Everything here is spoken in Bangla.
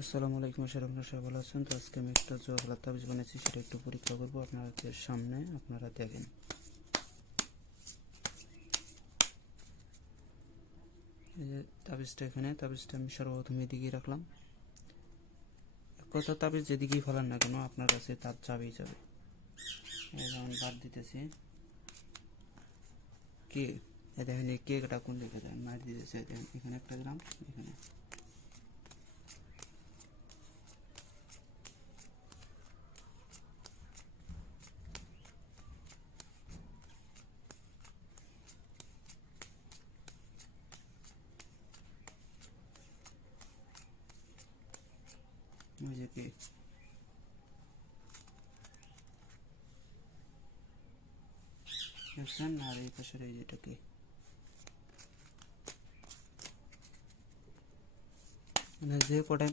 আসসালামু আলাইকুম, আশা করি আপনারা সবাই ভালো আছেন। তো আজকে আমি একটা জোয়া খেলার তাবিজ বানিয়েছি, সেটা একটু পরীক্ষা করব। আপনাদের সামনে আপনারা দেখেন। এই যে তাবিজটা এখানে, তাবিজটা আমি সর্বপ্রথম এদিকেই রাখলাম। কথা, তাবিজ যেদিকেই ফেলান না কেন, আপনার কাছে তার চাবেই যাবে। যেমন বাদ দিতেছি। কে? দেখেন, এই কেকটা কোন দিকে দেয় মার দিতেছে দেখেন, এখানে একটা গ্রাম, এখানে। যে আর এই পাশের এই যেটাকে মানে যে কটায়